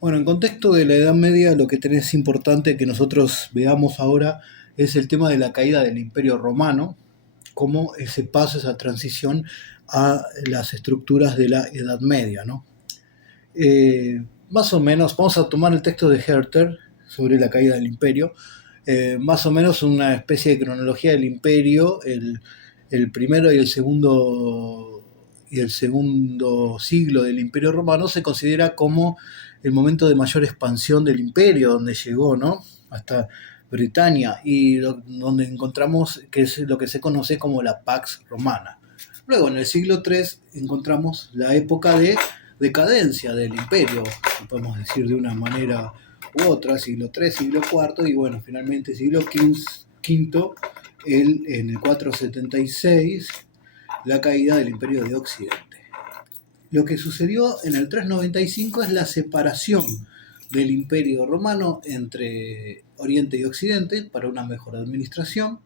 Bueno, en contexto de la Edad Media, lo que tenés importante que nosotros veamos ahora es el tema de la caída del Imperio Romano, cómo ese paso, esa transición a las estructuras de la Edad Media, ¿no? Más o menos, vamos a tomar el texto de Herter sobre la caída del Imperio, más o menos una especie de cronología del Imperio, el primero y el segundo siglo del Imperio Romano se considera como el momento de mayor expansión del imperio, donde llegó, ¿no? Hasta Britania, y donde encontramos que es lo que se conoce como la Pax Romana. Luego, en el siglo III, encontramos la época de decadencia del imperio, podemos decir de una manera u otra, siglo III, siglo IV, y bueno, finalmente siglo V, en el 476, la caída del imperio de Occidente. Lo que sucedió en el 395 es la separación del imperio romano entre Oriente y Occidente para una mejor administración,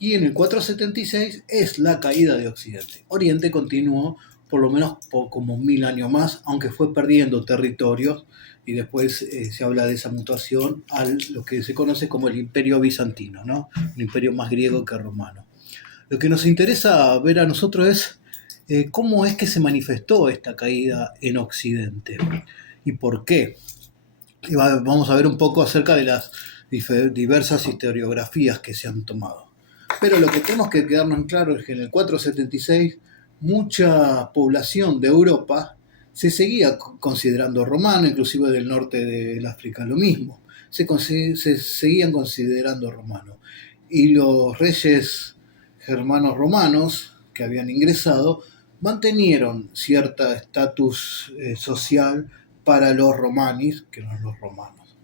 y en el 476 es la caída de Occidente. Oriente continuó por lo menos por como 1000 años más, aunque fue perdiendo territorios, y después se habla de esa mutación a lo que se conoce como el Imperio Bizantino, ¿no? Un imperio más griego que romano. Lo que nos interesa ver a nosotros es cómo es que se manifestó esta caída en Occidente y por qué. Y vamos a ver un poco acerca de las diversas historiografías que se han tomado. Pero lo que tenemos que quedarnos en claro es que en el 476 mucha población de Europa se seguía considerando romano, inclusive del norte del África lo mismo. Se seguían considerando romanos. Y los reyes germanos romanos que habían ingresado mantenieron cierto estatus social para los romanis, que eran los romanos.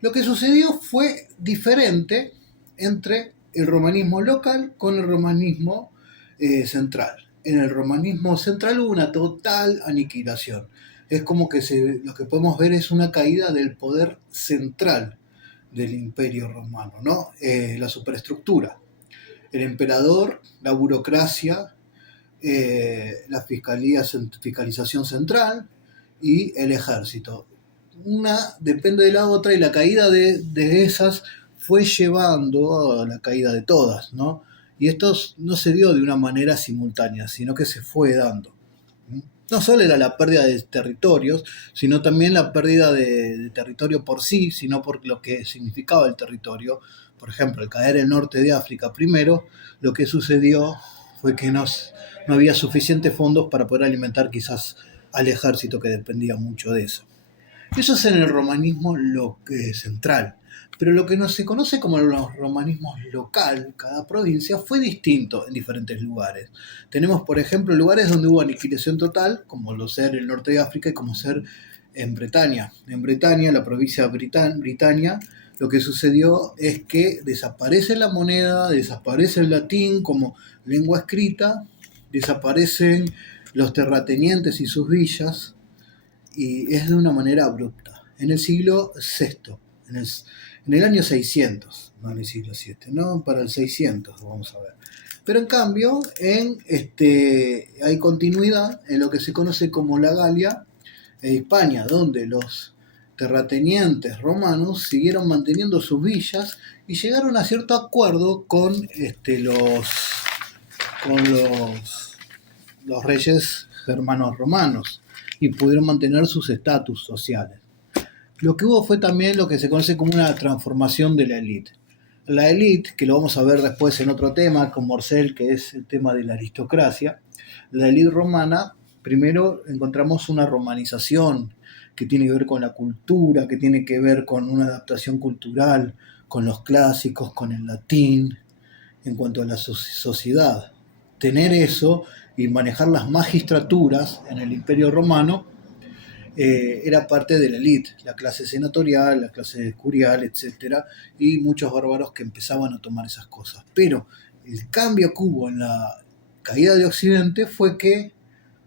Lo que sucedió fue diferente entre el romanismo local con el romanismo central. En el romanismo central hubo una total aniquilación. Es como que lo que podemos ver es una caída del poder central del imperio romano, ¿no? La superestructura. El emperador, la burocracia, la fiscalización central y el ejército. Una depende de la otra y la caída de esas fue llevando a la caída de todas, ¿no? Y esto no se dio de una manera simultánea, sino que se fue dando. No solo era la pérdida de territorios, sino también la pérdida de territorio por sí, sino por lo que significaba el territorio. Por ejemplo, al caer el norte de África primero, lo que sucedió fue que no había suficientes fondos para poder alimentar quizás al ejército que dependía mucho de eso. Eso es en el romanismo central. Pero lo que no se conoce como los romanismos local, cada provincia, fue distinto en diferentes lugares. Tenemos, por ejemplo, lugares donde hubo aniquilación total, como lo ser el norte de África y como ser en Bretaña. En Bretaña, la provincia Britania, lo que sucedió es que desaparece la moneda, desaparece el latín como lengua escrita, desaparecen los terratenientes y sus villas, y es de una manera abrupta. En el siglo VI, en el año 600, no en el siglo VII, no para el 600, vamos a ver. Pero en cambio, hay continuidad en lo que se conoce como la Galia e Hispania, donde los terratenientes romanos siguieron manteniendo sus villas y llegaron a cierto acuerdo con los reyes germanos romanos y pudieron mantener sus estatus sociales. Lo que hubo fue también lo que se conoce como una transformación de la élite. La élite, que lo vamos a ver después en otro tema con Morcel, que es el tema de la aristocracia, la élite romana, primero encontramos una romanización que tiene que ver con la cultura, que tiene que ver con una adaptación cultural, con los clásicos, con el latín, en cuanto a la sociedad. Tener eso y manejar las magistraturas en el Imperio Romano era parte de la élite, la clase senatorial, la clase curial, etcétera, y muchos bárbaros que empezaban a tomar esas cosas. Pero el cambio que hubo en la caída de Occidente fue que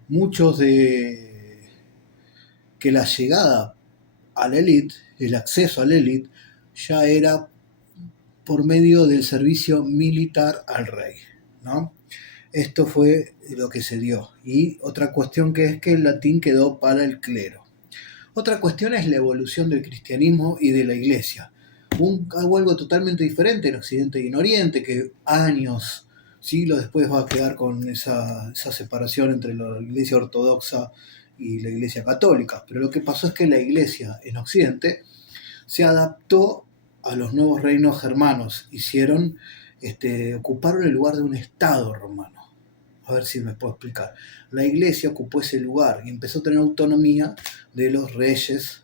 muchos de que la llegada a la élite, el acceso a la élite, ya era por medio del servicio militar al rey, ¿no? Esto fue lo que se dio. Y otra cuestión que es que el latín quedó para el clero. Otra cuestión es la evolución del cristianismo y de la iglesia. Algo totalmente diferente en Occidente y en Oriente, que años, siglos después va a quedar con esa separación entre la iglesia ortodoxa y la iglesia católica. Pero lo que pasó es que la iglesia en Occidente se adaptó a los nuevos reinos germanos, ocuparon el lugar de un estado romano. A ver si me puedo explicar. La iglesia ocupó ese lugar y empezó a tener autonomía de los reyes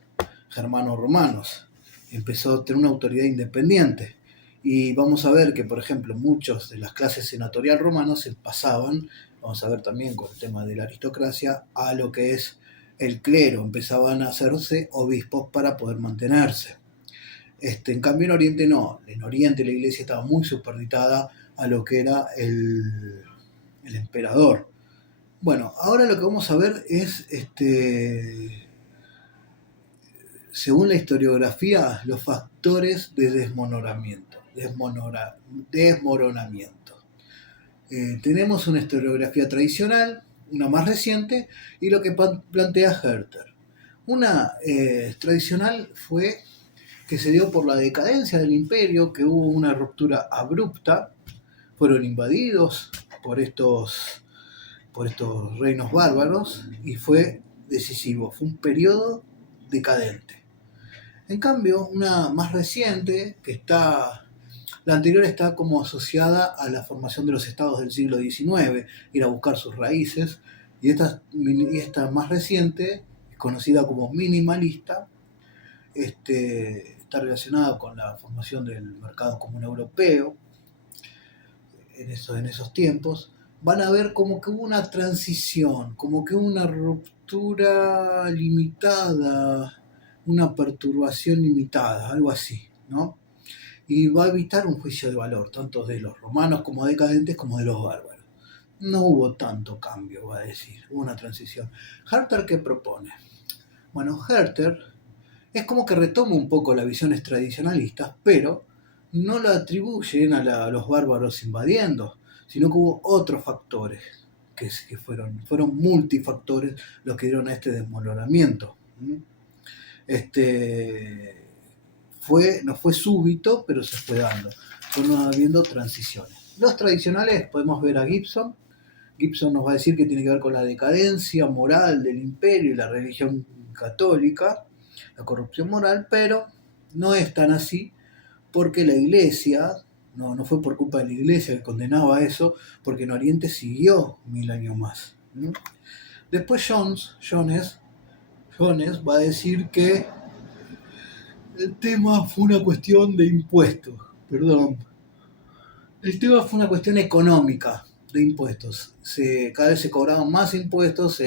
germanos-romanos. Empezó a tener una autoridad independiente. Y vamos a ver que, por ejemplo, muchos de las clases senatorial romanas se pasaban, vamos a ver también con el tema de la aristocracia, a lo que es el clero. Empezaban a hacerse obispos para poder mantenerse. En cambio en Oriente no. En Oriente la iglesia estaba muy supeditada a lo que era el emperador. Bueno, ahora lo que vamos a ver es, según la historiografía, los factores de desmoronamiento. Tenemos una historiografía tradicional, una más reciente, y lo que plantea Herter. Una tradicional fue que se dio por la decadencia del imperio, que hubo una ruptura abrupta, fueron invadidos por estos reinos bárbaros y fue decisivo, fue un periodo decadente. En cambio, una más reciente, la anterior está como asociada a la formación de los estados del siglo XIX, ir a buscar sus raíces, y esta más reciente, conocida como minimalista, está relacionada con la formación del mercado común europeo en esos tiempos. Van a ver como que hubo una transición, como que hubo una ruptura limitada, una perturbación limitada, algo así, ¿no? Y va a evitar un juicio de valor, tanto de los romanos como decadentes como de los bárbaros. No hubo tanto cambio, va a decir, hubo una transición. ¿Herter qué propone? Bueno, Herter es como que retoma un poco las visiones tradicionalistas, pero no la atribuyen a los bárbaros invadiendo, sino que hubo otros factores que fueron multifactores los que dieron a este desmoronamiento. No fue súbito, pero se fue dando. Fueron habiendo transiciones. Los tradicionales podemos ver a Gibson. Gibson nos va a decir que tiene que ver con la decadencia moral del imperio y la religión católica, la corrupción moral, pero no es tan así porque la iglesia, no fue por culpa de la iglesia que condenaba eso, porque en Oriente siguió 1000 años más. Después Jones va a decir que el tema fue una cuestión de impuestos, el tema fue una cuestión económica de impuestos. Cada vez se cobraban más impuestos,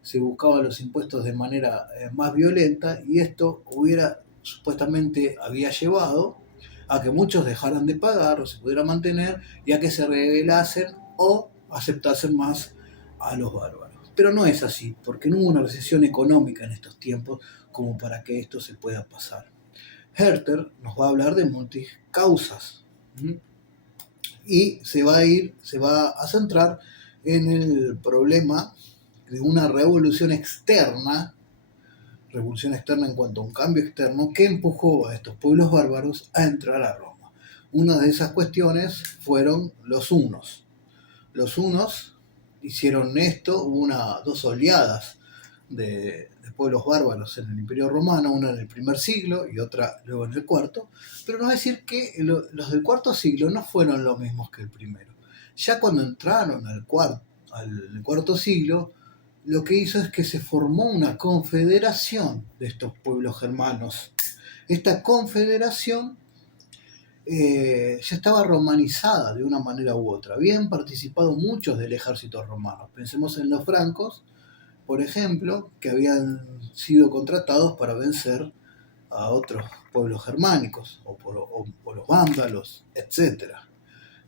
se buscaban los impuestos de manera más violenta, y esto supuestamente había llevado a que muchos dejaran de pagar o se pudieran mantener, y a que se rebelasen o aceptasen más a los bárbaros. Pero no es así, porque no hubo una recesión económica en estos tiempos como para que esto se pueda pasar. Herter nos va a hablar de multicausas y se va a centrar en el problema de una revolución externa en cuanto a un cambio externo que empujó a estos pueblos bárbaros a entrar a Roma. Una de esas cuestiones fueron los hunos. Los hunos hicieron esto, hubo dos oleadas de pueblos bárbaros en el Imperio Romano, una en el primer siglo y otra luego en el cuarto, pero nos va a decir que los del cuarto siglo no fueron los mismos que el primero. Ya cuando entraron al cuarto siglo, lo que hizo es que se formó una confederación de estos pueblos germanos. Esta confederación ya estaba romanizada de una manera u otra. Habían participado muchos del ejército romano. Pensemos en los francos, por ejemplo, que habían sido contratados para vencer a otros pueblos germánicos, o por los vándalos, etc.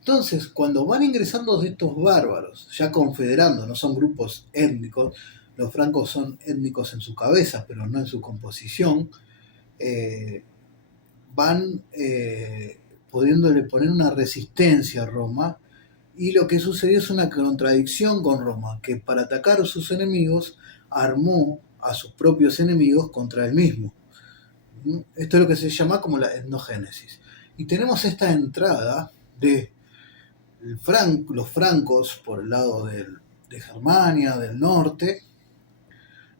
Entonces, cuando van ingresando estos bárbaros, ya confederando, no son grupos étnicos, los francos son étnicos en su cabeza, pero no en su composición, van pudiéndole poner una resistencia a Roma, y lo que sucedió es una contradicción con Roma, que para atacar a sus enemigos armó a sus propios enemigos contra él mismo. Esto es lo que se llama como la etnogénesis. Y tenemos esta entrada de los francos por el lado de Germania, del norte.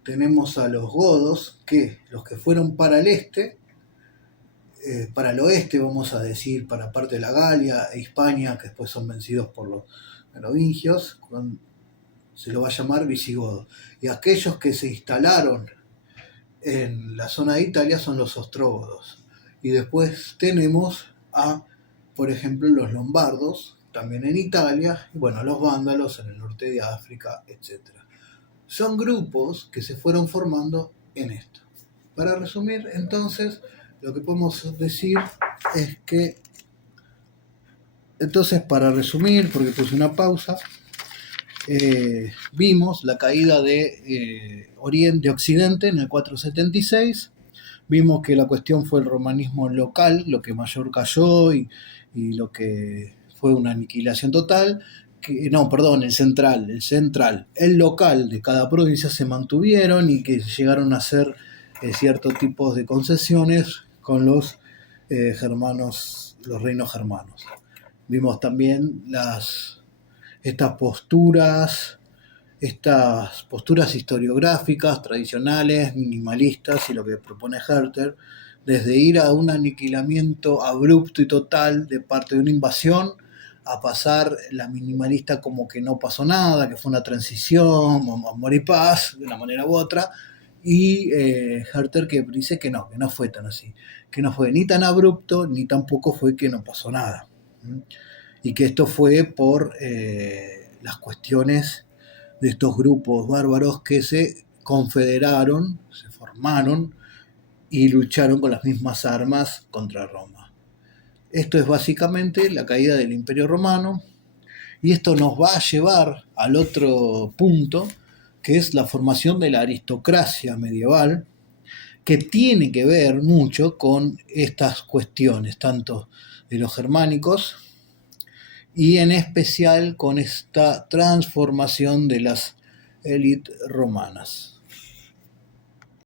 Tenemos a los godos, que los que fueron para el este, para el oeste, vamos a decir, para parte de la Galia e Hispania, que después son vencidos por los merovingios, se lo va a llamar visigodo. Y aquellos que se instalaron en la zona de Italia son los ostrógodos. Y después tenemos a, por ejemplo, los lombardos, también en Italia, y bueno, los vándalos en el norte de África, etc. Son grupos que se fueron formando en esto. Para resumir, entonces, lo que podemos decir es que, entonces, para resumir, porque puse una pausa, vimos la caída de Occidente en el 476, vimos que la cuestión fue el romanismo local, lo que mayor cayó y lo que fue una aniquilación total. El central, el local de cada provincia se mantuvieron y que llegaron a hacer ciertos tipos de concesiones con los germanos, los reinos germanos. Vimos también estas posturas historiográficas, tradicionales, minimalistas y lo que propone Herter, desde ir a un aniquilamiento abrupto y total de parte de una invasión, a pasar la minimalista como que no pasó nada, que fue una transición, amor y paz, de una manera u otra, y Herter que dice que no fue tan así, que no fue ni tan abrupto, ni tampoco fue que no pasó nada. Y que esto fue por las cuestiones de estos grupos bárbaros que se confederaron, se formaron y lucharon con las mismas armas contra Roma. Esto es básicamente la caída del Imperio Romano, y esto nos va a llevar al otro punto, que es la formación de la aristocracia medieval, que tiene que ver mucho con estas cuestiones, tanto de los germánicos, y en especial con esta transformación de las élites romanas.